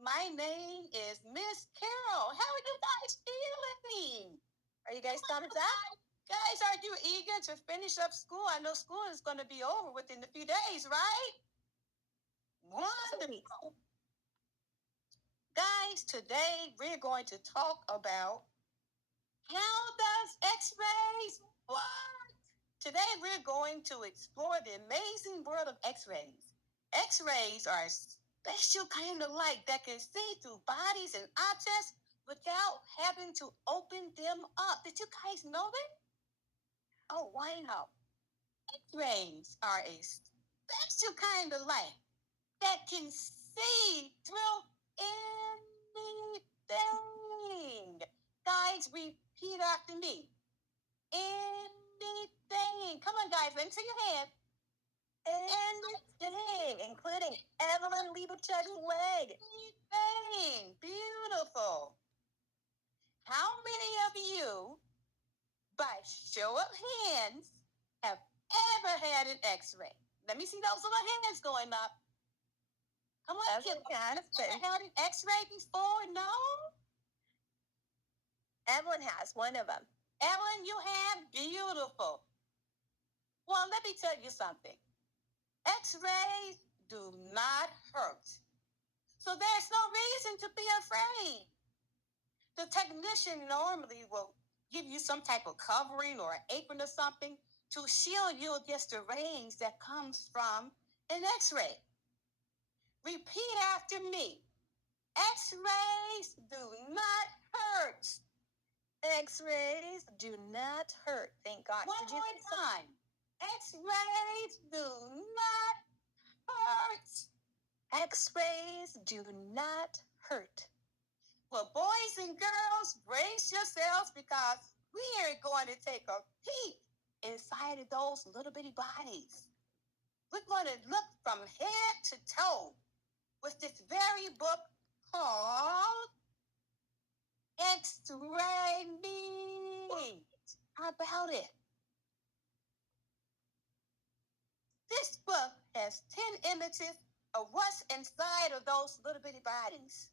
My name is Miss Carol. How are you guys feeling? Are you guys thumbs up? Guys, are you eager to finish up school? I know school is going to be over within a few days, right? Wonderful. Guys, today we're going to talk about how does X-rays work? Today we're going to explore the amazing world of X-rays. X-rays are a special kind of light that can see through bodies and objects without having to open them up. Did you guys know that? Oh, wow. X-rays are a special kind of light that can see through anything. Guys, repeat after me. Anything. Come on, guys, let me see your hand. Anything, including Evelyn Lieberchuck's leg. Anything. Beautiful. How many of you, by show of hands, have ever had an X-ray? Let me see those little hands going up. Come on, kids. Ever had an X-ray before? No? Evelyn has one of them. Evelyn, you have? Beautiful. Well, let me tell you something. X-rays do not hurt. So there's no reason to be afraid. The technician normally will give you some type of covering or an apron or something to shield you against the rays that comes from an X-ray. Repeat after me. X-rays do not hurt. X-rays do not hurt. Thank God. One more time. X-rays do not hurt. X-rays do not hurt. Well, boys and girls, brace yourselves because we are going to take a peek inside of those little bitty bodies. We're going to look from head to toe with this very book called X-Ray Me. How about it? This book has 10 images of what's inside of those little bitty bodies.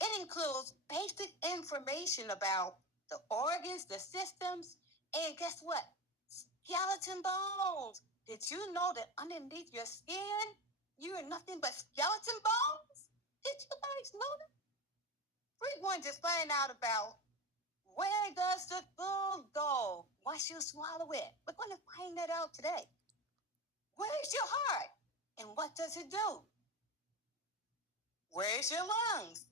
It includes basic information about the organs, the systems, and guess what? Skeleton bones. Did you know that underneath your skin, you are nothing but skeleton bones? Did you guys know that? We're going to find out about where does the food go once you swallow it. We're going to find that out today. Where's your heart? And what does it do? Where's your lungs?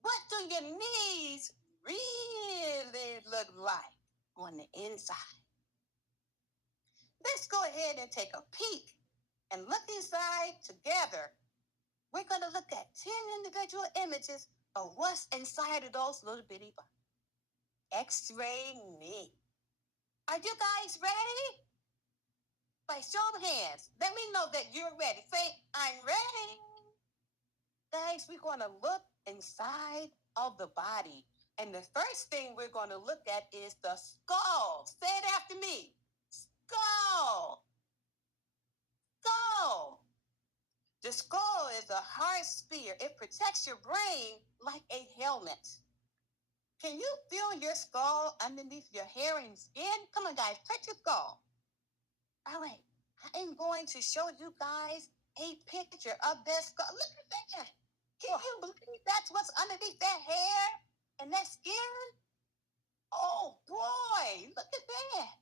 What do your knees really look like on the inside? Let's go ahead and take a peek and look inside together. We're going to look at 10 individual images of what's inside of those little bitty bodies. X-ray me. Are you guys ready? By show of hands, let me know that you're ready. Say, I'm ready. Guys, we're going to look inside of the body. And the first thing we're going to look at is the skull. Say it after me. Skull. Skull. The skull is a hard sphere. It protects your brain like a helmet. Can you feel your skull underneath your hair and skin? Come on, guys, touch your skull. All right, I'm going to show you guys a picture of that skull. Look at that. Can you believe that's what's underneath that hair and that skin? Oh, boy, look at that.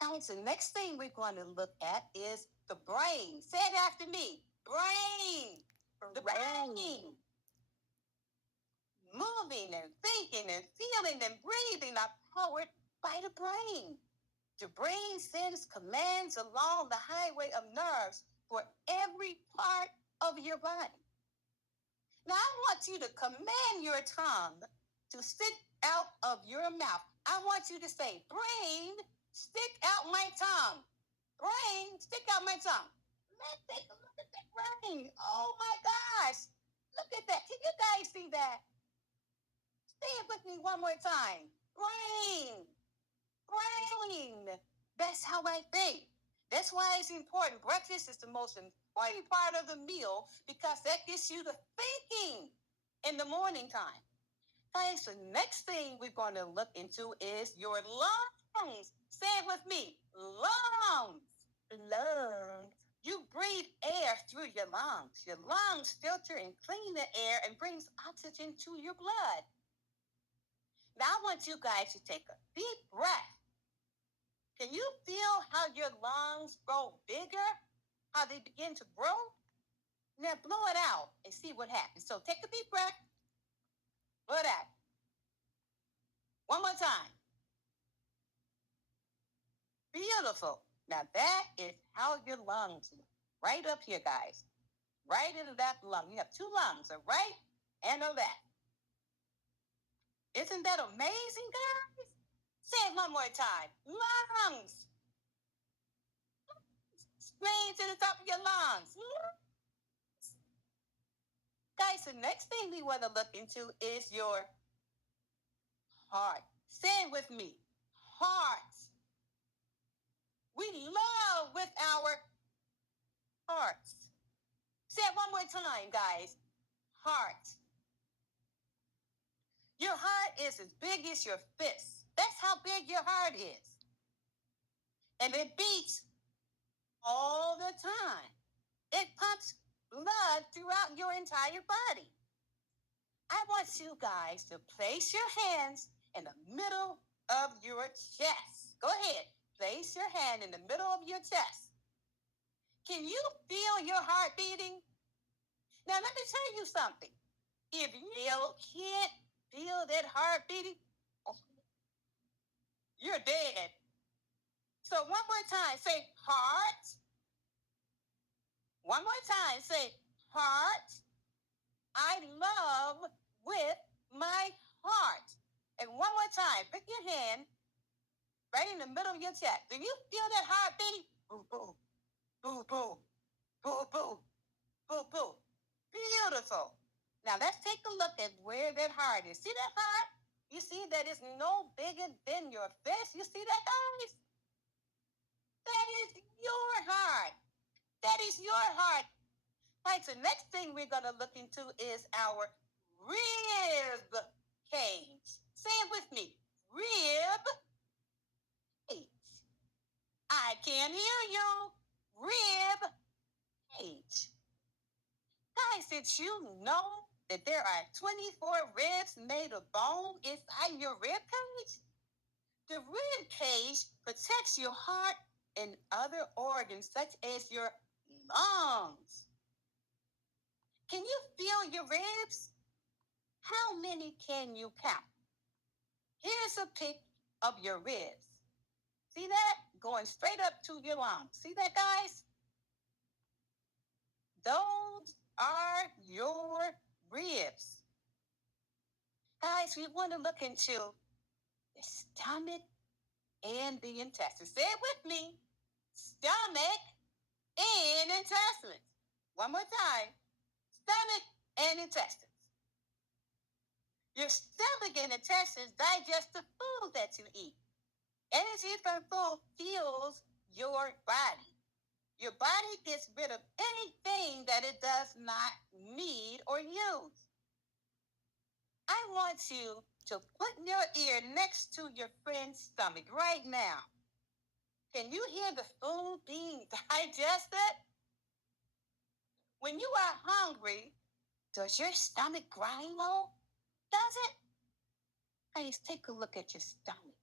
Now, the next thing we're going to look at is the brain. Say it after me. Brain. The brain. Moving and thinking and feeling and breathing are powered by the brain. The brain sends commands along the highway of nerves for every part of your body. Now, I want you to command your tongue to stick out of your mouth. I want you to say, brain, stick out my tongue. Brain, stick out my tongue. Let's take a look at that brain. Oh, my gosh. Look at that. Can you guys see that? Say it with me one more time. Brain. Brain. That's how I think. That's why it's important. Breakfast is the most important part of the meal because that gets you to thinking in the morning time. Okay, so next thing we're going to look into is your lungs. Say it with me. Lungs. Lungs. You breathe air through your lungs. Your lungs filter and clean the air and brings oxygen to your blood. Now I want you guys to take a deep breath. Can you feel how your lungs grow bigger? How they begin to grow? Now blow it out and see what happens. So take a deep breath, blow it out. One more time. Beautiful. Now that is how your lungs look. Right up here, guys. Right in the left lung. You have two lungs, a right and a left. Isn't that amazing, guys? Say it one more time. Lungs. Scream to the top of your lungs. Guys, the next thing we want to look into is your heart. Say it with me. Heart. We love with our hearts. Say it one more time, guys. Heart. Your heart is as big as your fist. That's how big your heart is. And it beats all the time. It pumps blood throughout your entire body. I want you guys to place your hands in the middle of your chest. Go ahead. Place your hand in the middle of your chest. Can you feel your heart beating? Now, let me tell you something. If you can't feel that heart beating, you're dead. So, one more time, say heart. One more time, say heart. I love with my heart. And one more time, put your hand right in the middle of your chest. Do you feel that heart beating? Boo, boo, boo, boo, boo, boo, boo, boo. Beautiful. Now let's take a look at where that heart is. See that heart? You see that it's no bigger than your fist? You see that, guys? That is your heart. That is your heart. Right, so next thing we're going to look into is our rib cage. Say it with me. Rib cage. I can't hear you. Rib cage. Guys, did you know that there are 24 ribs made of bone inside your rib cage? The rib cage protects your heart and other organs such as your lungs. Can you feel your ribs? How many can you count? Here's a pic of your ribs. See that? Going straight up to your lungs. See that, guys? Those are your ribs. Guys, we want to look into the stomach and the intestines. Say it with me. Stomach and intestines. One more time. Stomach and intestines. Your stomach and intestines digest the food that you eat. Energy from food fuels your body. Your body gets rid of anything that it does not need or use. I want you to put your ear next to your friend's stomach right now. Can you hear the food being digested? When you are hungry, does your stomach grumble? Does it? Guys, take a look at your stomach.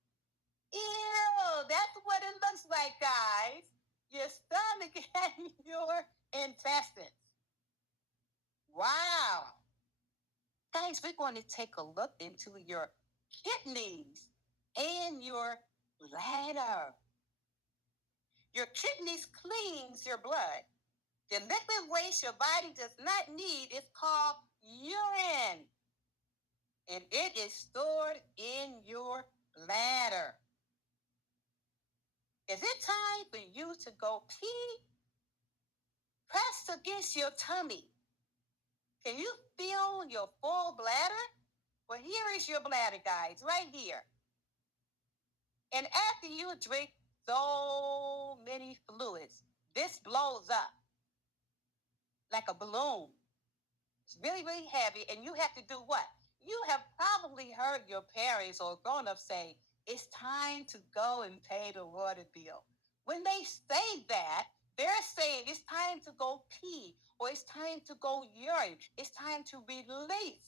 Ew, that's what it looks like, guys. Your stomach and your intestines. Wow. Guys, we're going to take a look into your kidneys and your bladder. Your kidneys cleans your blood. The liquid waste your body does not need is called urine. And it is stored in your bladder. Is it time for you to go pee? Press against your tummy. Can you feel your full bladder? Well, here is your bladder, guys, right here. And after you drink so many fluids. This blows up like a balloon. It's really, really heavy, and you have to do what? You have probably heard your parents or grown-ups say, it's time to go and pay the water bill. When they say that, they're saying it's time to go pee, or it's time to go urine. It's time to release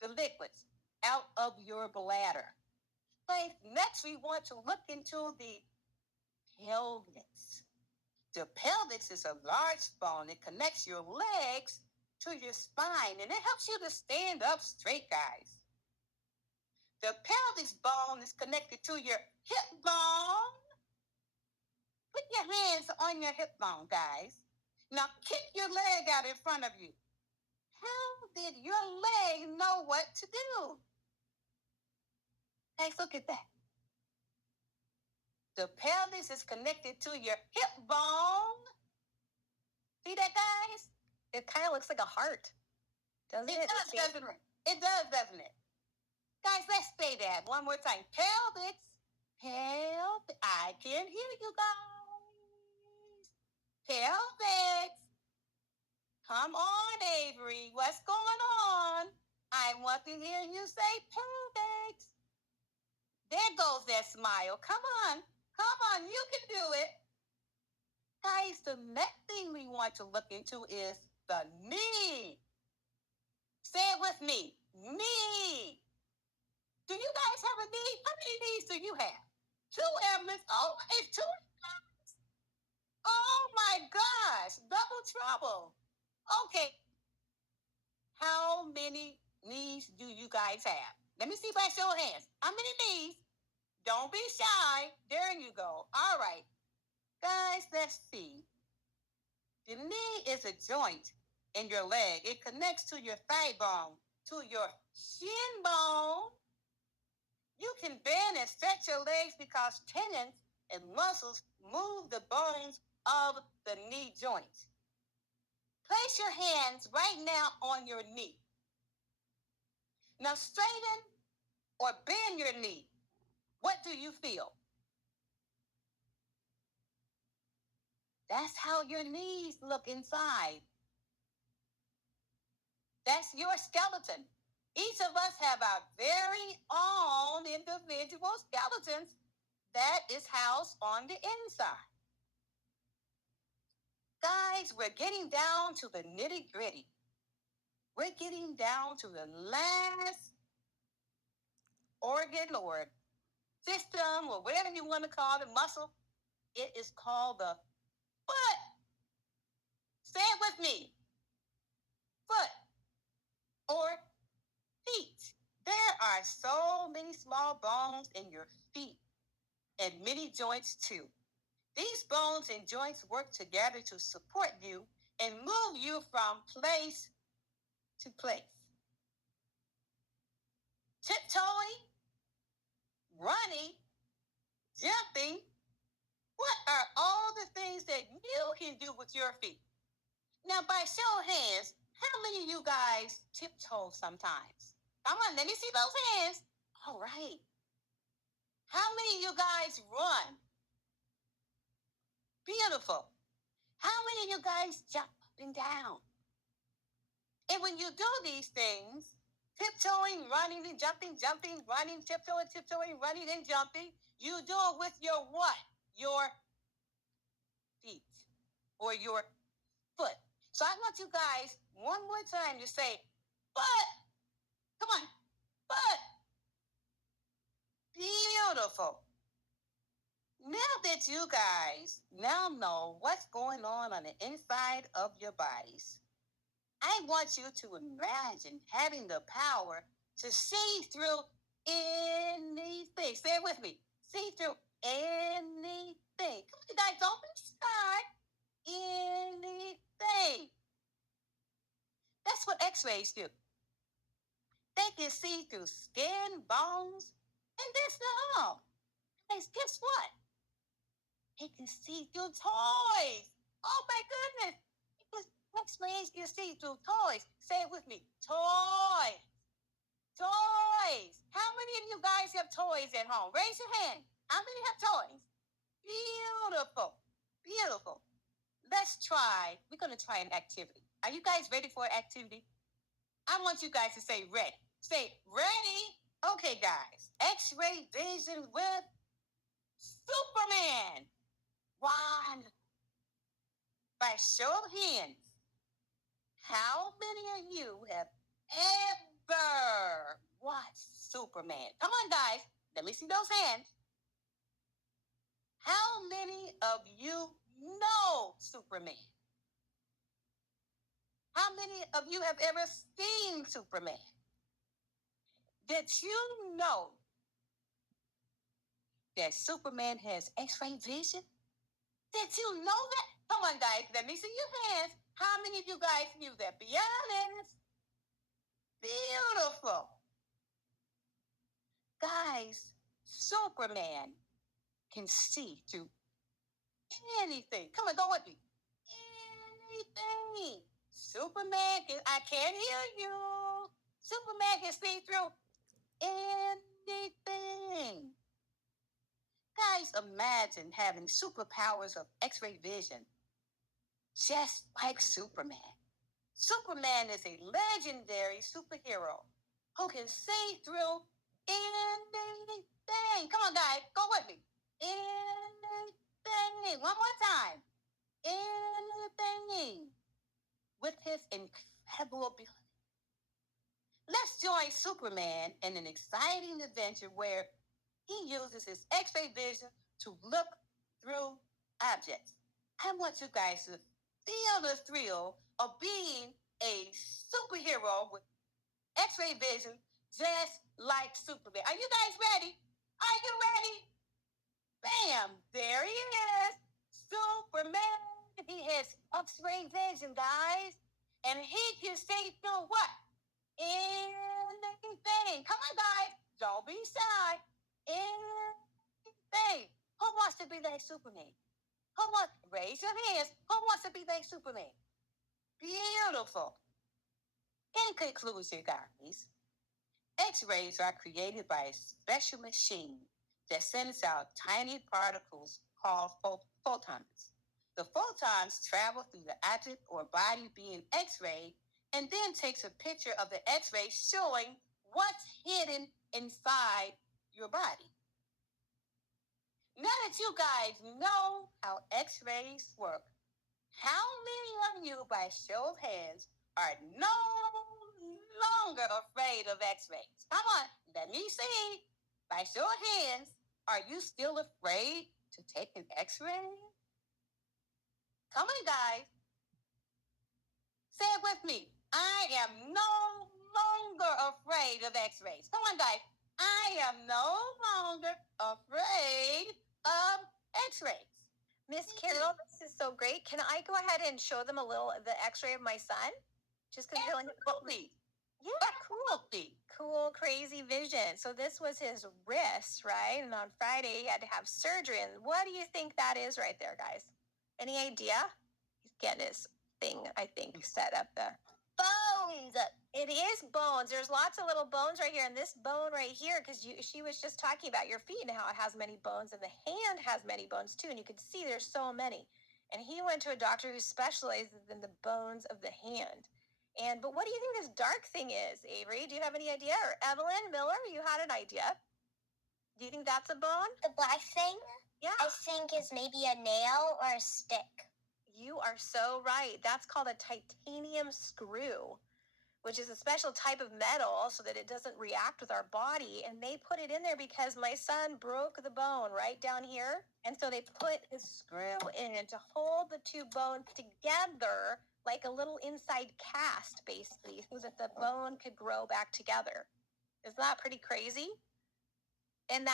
the liquids out of your bladder. But next, we want to look into the pelvis. The pelvis is a large bone. It connects your legs to your spine, and it helps you to stand up straight, guys. The pelvis bone is connected to your hip bone. Put your hands on your hip bone, guys. Now kick your leg out in front of you. How did your leg know what to do? Guys, look at that. The pelvis is connected to your hip bone. See that, guys? It kind of looks like a heart, doesn't it? It does, doesn't it? It does, doesn't it? Guys, let's say that one more time. Pelvis. Pelvis. I can hear you guys. Pelvis. Come on, Avery. What's going on? I want to hear you say pelvis. There goes that smile. Come on. Come on. You can do it. Guys, the next thing we want to look into is the knee. Say it with me. Knee. Do you guys have a knee? How many knees do you have? Two, Evelyn. Oh, it's two. Oh my gosh. Double trouble. Okay. How many knees do you guys have? Let me see by show of hands. How many knees? Don't be shy. There you go. All right. Guys, let's see. The knee is a joint in your leg. It connects to your thigh bone, to your shin bone. You can bend and stretch your legs because tendons and muscles move the bones of the knee joint. Place your hands right now on your knee. Now straighten or bend your knee. What do you feel? That's how your knees look inside. That's your skeleton. Each of us have our very own individual skeletons that is housed on the inside. Guys, we're getting down to the nitty gritty. We're getting down to the last organ or system or whatever you want to call it, muscle. It is called the foot. Say it with me. Foot or feet. There are so many small bones in your feet and many joints too. These bones and joints work together to support you and move you from place to place. Tiptoeing, running, jumping. What are all the things that you can do with your feet? Now, by show of hands, how many of you guys tiptoe sometimes? Come on, let me see those hands. All right. How many of you guys run? Beautiful. How many of you guys jump up and down? And when you do these things, tiptoeing, running, and jumping, jumping, running, tiptoeing, running, and jumping, you do it with your what? Your feet or your foot. So I want you guys one more time to say, foot. Come on, foot. Beautiful. Now that you guys now know what's going on the inside of your bodies, I want you to imagine having the power to see through anything. Say it with me. See through anything. Come on, guys, don't be shy. Anything. That's what x-rays do. They can see through skin, bones, and that's not all. Guys, guess what? They can see through toys. Oh my goodness. X-rays can see through toys. Say it with me. Toys. Toys. How many of you guys have toys at home? Raise your hand. How many have toys? Beautiful. Beautiful. We're going to try an activity. Are you guys ready for an activity? I want you guys to say ready. Say ready. Okay, guys. X-ray vision with Superman. One. By show of hands, how many of you have ever watched Superman? Come on, guys. Let me see those hands. How many of you know Superman? How many of you have ever seen Superman? Did you know that Superman has X-ray vision? Did you know that? Come on, guys. Let me see your hands. How many of you guys knew that? Be honest. Beautiful. Guys, Superman can see through anything. Come on, go with me. Anything. Superman can, I can't hear you. Superman can see through anything. Guys, imagine having superpowers of X-ray vision, just like Superman. Superman is a legendary superhero who can see through anything. Come on, guys, go with me. Anything. One more time. Anything. With his incredible ability. Let's join Superman in an exciting adventure where he uses his X-ray vision to look through objects. I want you guys to feel the thrill of being a superhero with X-ray vision, just like Superman. Are you guys ready? Are you ready? Bam! There he is, Superman. He has X-ray vision, guys, and he can see through what? Anything. Come on, guys. Don't be shy. Anything. Who wants to be like Superman? Who wants? Raise your hands. Who wants to be like Superman? Beautiful. In conclusion, guys, X-rays are created by a special machine that sends out tiny particles called photons. The photons travel through the object or body being X-rayed and then takes a picture of the X-ray showing what's hidden inside your body. Now that you guys know how X-rays work, how many of you, by show of hands, are no longer afraid of X-rays? Come on, let me see. By show of hands, are you still afraid to take an X-ray? Come on, guys. Say it with me. I am no longer afraid of X-rays. Come on, guys. I am no longer afraid of X-rays. Miss Carol, this is so great. Can I go ahead and show them a little of the X-ray of my son? Just because Absolutely. Yeah, Absolutely. cool, crazy vision. So this was his wrist, right? And on Friday he had to have surgery. And what do you think that is right there, guys? Any idea? He's getting his thing, I think, set up there. Bones. It is bones. There's lots of little bones right here, and this bone right here, because she was just talking about your feet and how it has many bones, and the hand has many bones too. And you can see there's so many. And he went to a doctor who specializes in the bones of the hand. But what do you think this dark thing is, Avery? Do you have any idea? Or Evelyn Miller, you had an idea. Do you think that's a bone? The black thing, Yeah. I think, is maybe a nail or a stick. You are so right. That's called a titanium screw, which is a special type of metal so that it doesn't react with our body. And they put it in there because my son broke the bone right down here. And so they put the screw in to hold the two bones together like a little inside cast, basically, so that the bone could grow back together. Isn't that pretty crazy? And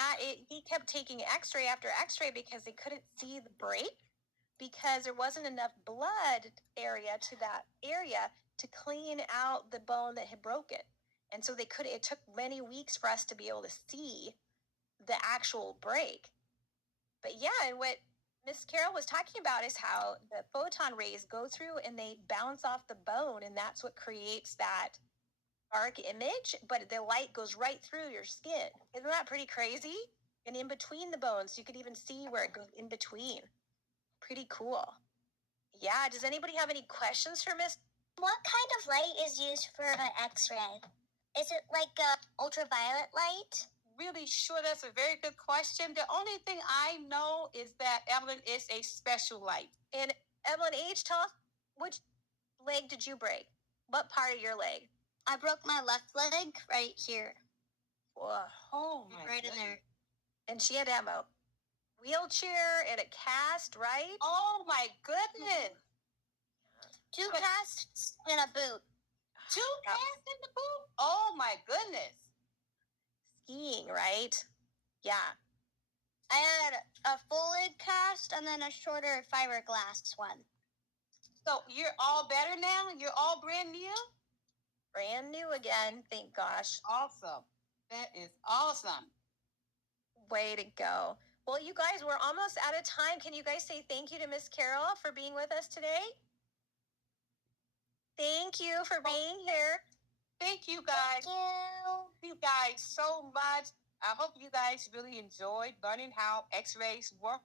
he kept taking x-ray after x-ray because they couldn't see the break, because there wasn't enough blood area to that area to clean out the bone that had broken. And so it took many weeks for us to be able to see the actual break. But yeah, and what Miss Carol was talking about is how the photon rays go through and they bounce off the bone, and that's what creates that dark image, but the light goes right through your skin. Isn't that pretty crazy? and in between the bones. You could even see where it goes in between. Pretty cool. Yeah. Does anybody have any questions for Miss? What kind of light is used for an X-ray? Is it like ultraviolet light? Really sure that's a very good question. The only thing I know is that Evelyn is a special light. And Evelyn H, tell us, which leg did you break? What part of your leg? I broke my left leg right here. Whoa. Oh my Right in goodness. there. And she had to have a wheelchair and a cast, right? Oh my goodness. 2 casts and a boot. 2 casts in the boot? Oh my goodness. Skiing, right? Yeah. I had a full leg cast and then a shorter fiberglass one. So you're all better now? You're all brand new? Brand new again, thank gosh. Awesome. That is awesome. Way to go. Well, you guys, we're almost out of time. Can you guys say thank you to Miss Carol for being with us today? Thank you for being here. Thank you guys. Thank you. You guys so much. I hope you guys really enjoyed learning how X-rays work.